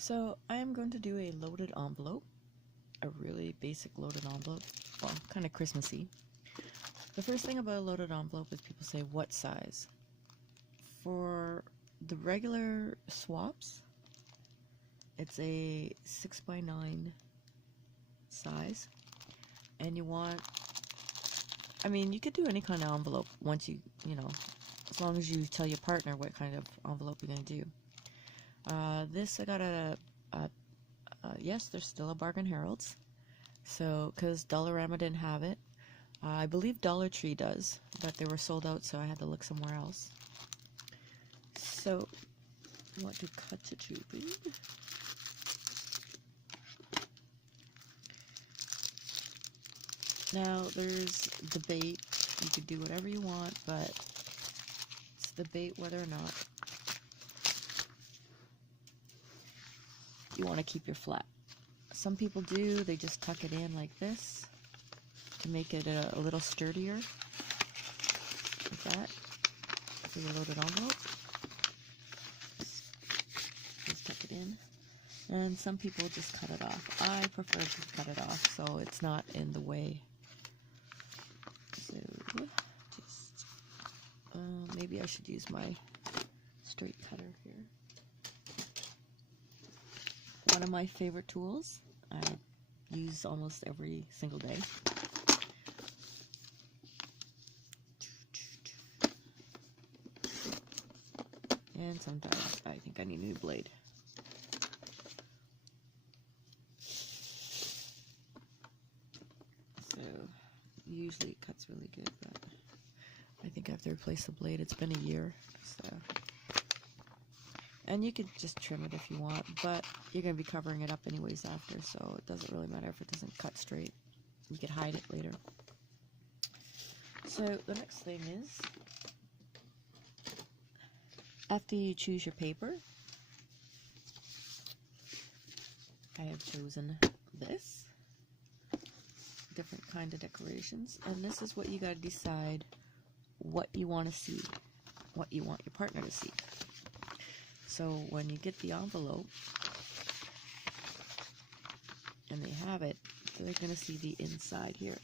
So I am going to do a loaded envelope, a really basic loaded envelope, well, kind of Christmassy. The first thing about a loaded envelope is people say, what size? For the regular swaps, it's a 6x9 size, and you want, you could do any kind of envelope once as long as you tell your partner what kind of envelope you're going to do. This I got at yes, there's still a Bargain Harold's. So, because Dollarama didn't have it. I believe Dollar Tree does, but they were sold out, so I had to look somewhere else. So, you want to cut it open. Now, there's debate. You could do whatever you want, but it's debate whether or not you want to keep your flat. Some people do, they just tuck it in like this to make it a little sturdier, like that, for your loaded envelope. Just tuck it in. And some people just cut it off. I prefer to cut it off so it's not in the way. So, just, maybe I should use my straight cutter here. One of my favorite tools I use almost every single day. And sometimes I think I need a new blade. So usually it cuts really good, but I think I have to replace the blade. It's been a year, so. And you could just trim it if you want, but you're going to be covering it up anyways after, so it doesn't really matter if it doesn't cut straight. You could hide it later. So the next thing is, after you choose your paper, I have chosen this. Different kind of decorations, and this is what you got to decide what you want to see, what you want your partner to see. So when you get the envelope and they have it, they're going to see the inside here.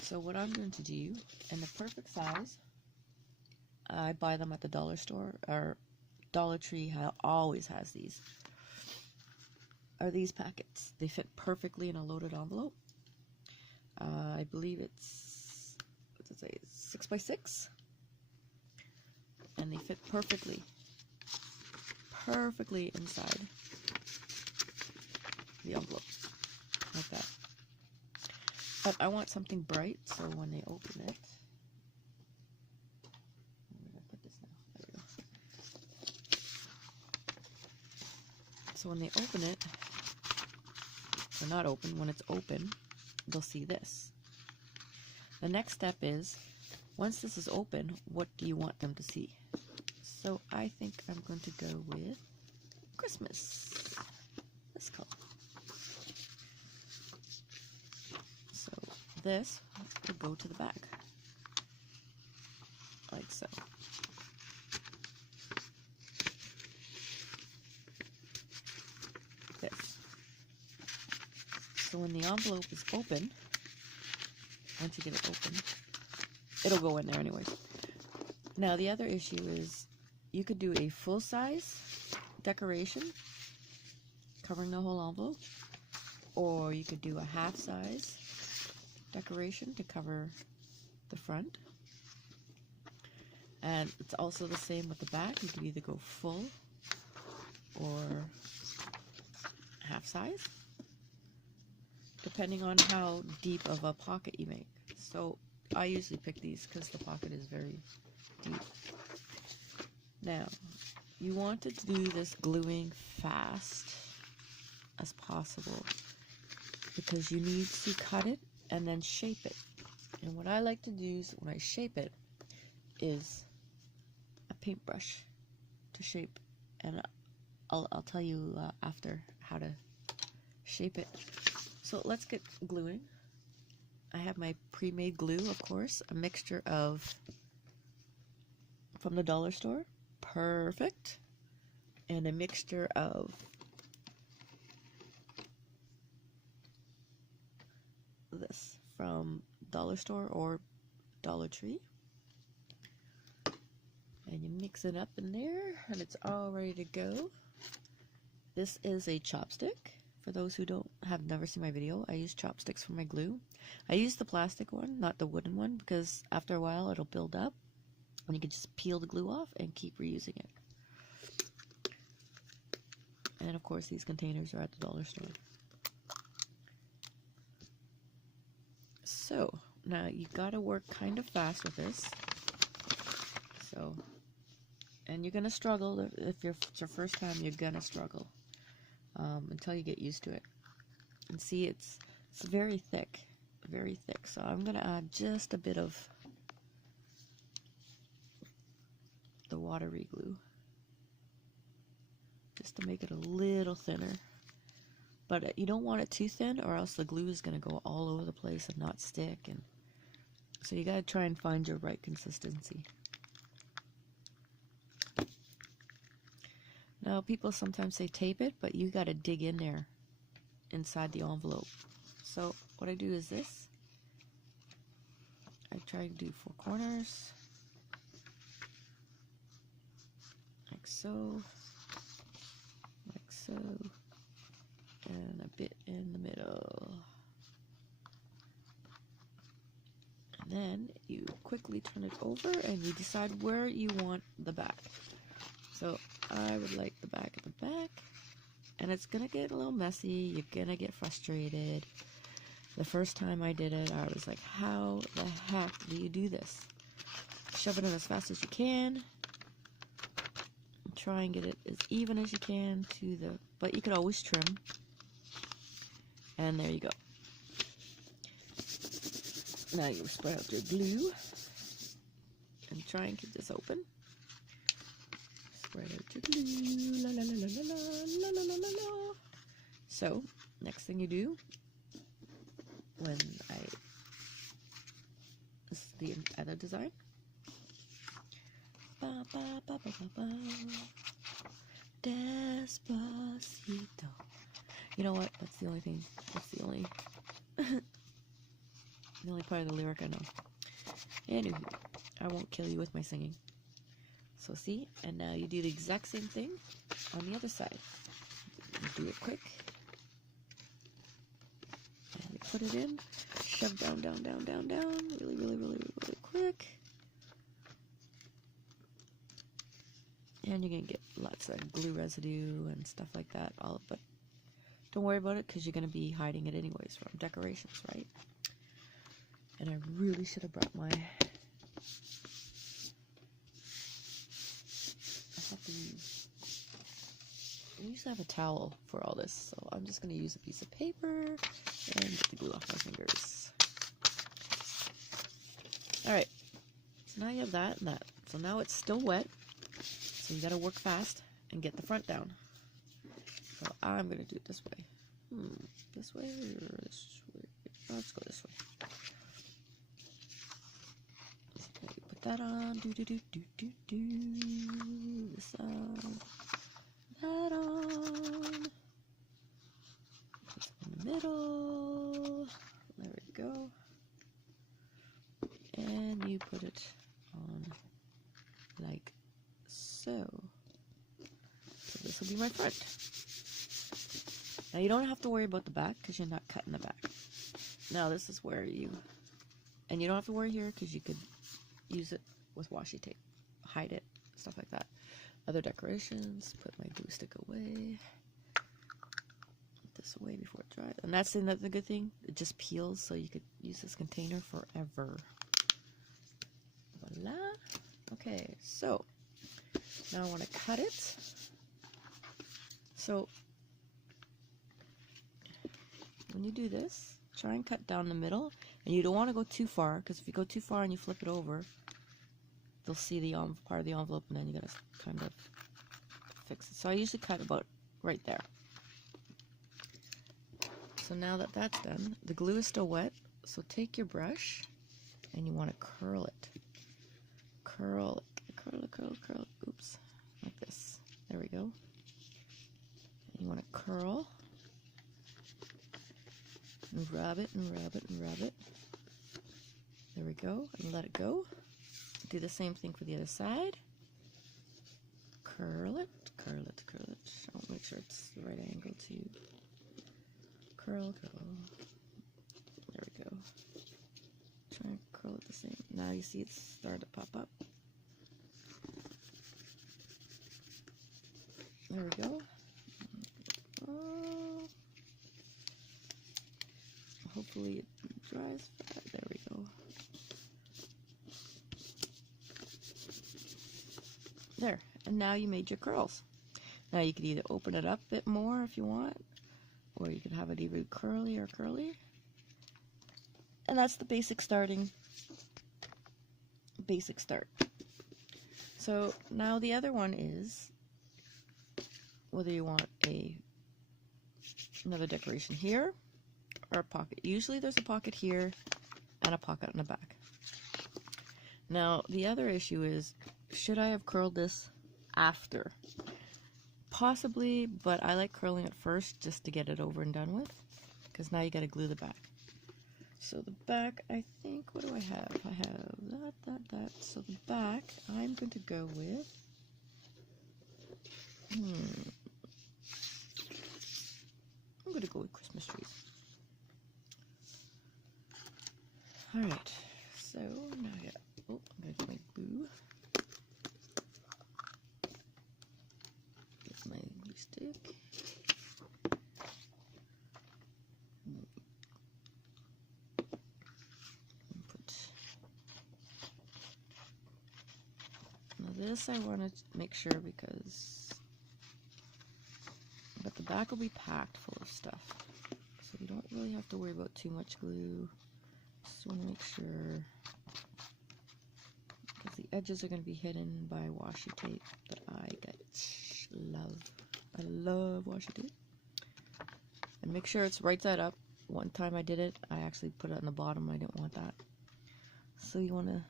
So what I'm going to do, in the perfect size, I buy them at the dollar store, or Dollar Tree always has these, are these packets. They fit perfectly in a loaded envelope. I believe it's, what does it say, 6x6, and they fit perfectly inside the envelope, like that. But I want something bright, so when they open it, where did I put this now? There we go. So when they open it, or not open, when it's open, they'll see this. The next step is, once this is open, what do you want them to see? So I think I'm going to go with Christmas, this color. So this will go to the back, like so. This. So when the envelope is open, once you get it open, it'll go in there anyways. Now the other issue is, you could do a full-size decoration covering the whole envelope, or you could do a half-size decoration to cover the front. And it's also the same with the back. You could either go full or half-size, depending on how deep of a pocket you make. So I usually pick these because the pocket is very deep. Now, you want to do this gluing fast as possible because you need to cut it and then shape it. And what I like to do is, when I shape it, is a paintbrush to shape. And I'll tell you after how to shape it. So let's get gluing. I have my pre-made glue, of course, a mixture of, from the dollar store, perfect, and a mixture of this from dollar store or Dollar Tree, and you mix it up in there and it's all ready to go. This is a chopstick. For those who have never seen my video, I use chopsticks for my glue. I use the plastic one, not the wooden one, because after a while it'll build up and you can just peel the glue off and keep reusing it. And of course these containers are at the dollar store. So now you gotta work kind of fast with this. So, and you're gonna struggle if it's your first time. You're gonna struggle until you get used to it. And see, it's very thick, very thick. So I'm gonna add just a bit of the watery glue, just to make it a little thinner. But you don't want it too thin, or else the glue is gonna go all over the place and not stick. And so you gotta try and find your right consistency. Now, people sometimes say tape it, but you gotta dig in there inside the envelope. So what I do is this. I try to do 4 corners, like so, and a bit in the middle. And then you quickly turn it over and you decide where you want the back. So I would like the back at the back, and it's gonna get a little messy. You're gonna get frustrated. The first time I did it, I was like, how the heck do you do this? Shove it in as fast as you can. Try and get it as even as you can to the, but you could always trim. And there you go. Now you spread out your glue and try and keep this open. Spread out your glue. La la la la la la la la la. So, next thing you do, this is the other design. Ba ba ba ba ba ba. Despacito. You know what? That's the only thing. That's the only the only part of the lyric I know. Anywho, I won't kill you with my singing. So see, and now you do the exact same thing on the other side. You do it quick. And you put it in, shove down, down, down, down, down, really, really, really, really quick. And you're gonna get lots of glue residue and stuff like that. But don't worry about it, because you're gonna be hiding it anyways from decorations, right? And I really should have brought my. I used to have a towel for all this, so I'm just gonna use a piece of paper and get the glue off my fingers. All right. So now you have that and that. So now it's still wet. So you gotta work fast and get the front down. So I'm gonna do it this way. This way or this way? Let's go this way. So you put that on. Do do do do do do. This on. That on. Put it in the middle. There we go. And you put it on like so. So this will be my front. Now you don't have to worry about the back, because you're not cutting the back. Now this is where you don't have to worry here, because you could use it with washi tape, hide it, stuff like that. Other decorations, put my glue stick away. Put this away before it dries. And that's another good thing, it just peels, so you could use this container forever. Voila. Okay, so now I want to cut it. So when you do this, try and cut down the middle, and you don't want to go too far, because if you go too far and you flip it over, they'll see the part of the envelope, and then you gotta kind of fix it. So I usually cut about right there. So now that that's done, the glue is still wet, so take your brush and you want to curl it. Curl it, curl it, curl it, curl it. Oops, like this. There we go. You want to curl and rub it and rub it and rub it. There we go, and let it go. Do the same thing for the other side. Curl it, curl it, curl it. I'll make sure it's the right angle too. Curl, curl. There we go. Try and curl it the same. Now you see it's starting to pop up. There we go. Hopefully it dries. There we go. There, and now you made your curls. Now you could either open it up a bit more if you want, or you could have it even curly or curly. And that's the basic start. So now the other one is whether you want another decoration here or a pocket. Usually there's a pocket here and a pocket in the back. Now the other issue is, should I have curled this after? Possibly, but I like curling it first just to get it over and done with, because now you got to glue the back. So the back, I think, what do I have? I have that. So the back, I'm going to go with, I'm going to go with Christmas trees. Alright, so now I got, I'm going to get my glue. Get my glue stick. This I want to make sure, but the back will be packed full of stuff, so we don't really have to worry about too much glue. Just want to make sure, because the edges are going to be hidden by washi tape that I love washi tape. And make sure it's right side up. One time I did it, I actually put it on the bottom. I didn't want that, so you want to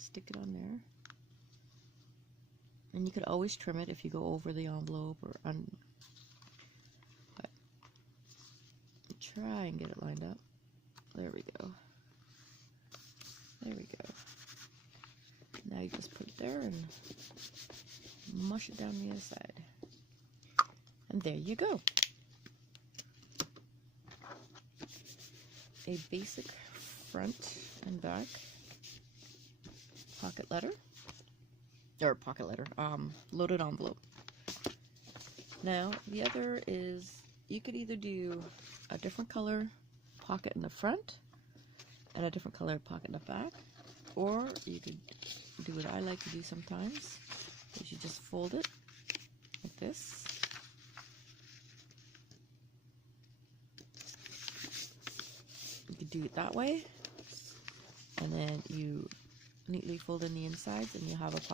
stick it on there, and you could always trim it if you go over the envelope or but try and get it lined up. There we go. There we go. Now you just put it there and mush it down the other side, and there you go. A basic front and back loaded envelope. Now the other is, you could either do a different color pocket in the front and a different color pocket in the back, or you could do what I like to do sometimes, is you just fold it like this. You could do it that way, and then you neatly fold in the insides and you have a pocket